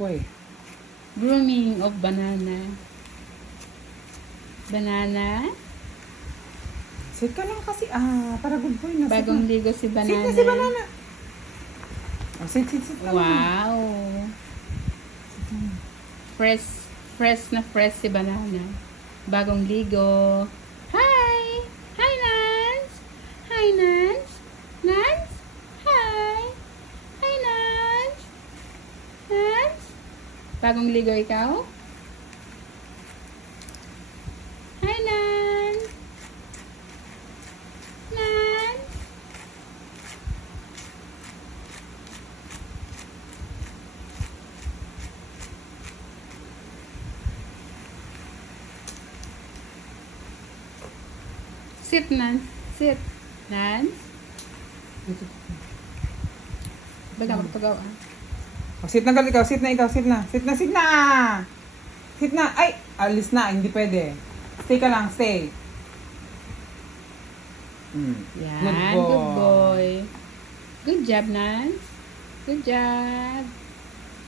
po eh. Grooming of banana. Banana. Sit ka lang kasi. Para good boy na. Bagong ligo si banana. Sit na si banana. Sit ka lang. Wow. Fresh na fresh si banana. Bagong ligo. Hi! Hi, Nance! Hi, Nance! Nance? Hi! Hi, Nance! Nance? Bagong ligo ikaw? Hi, Nance! Nance? Sit, Nance. Sit. Nance? Baga magpagawa. Sit na ikaw. Sit na ikaw. Sit na. Sit na. Sit na. Sit na. Ay! Alis na. Hindi pwede. Stay ka lang. Stay. Yan. Good boy. Good job, Nance. Good job.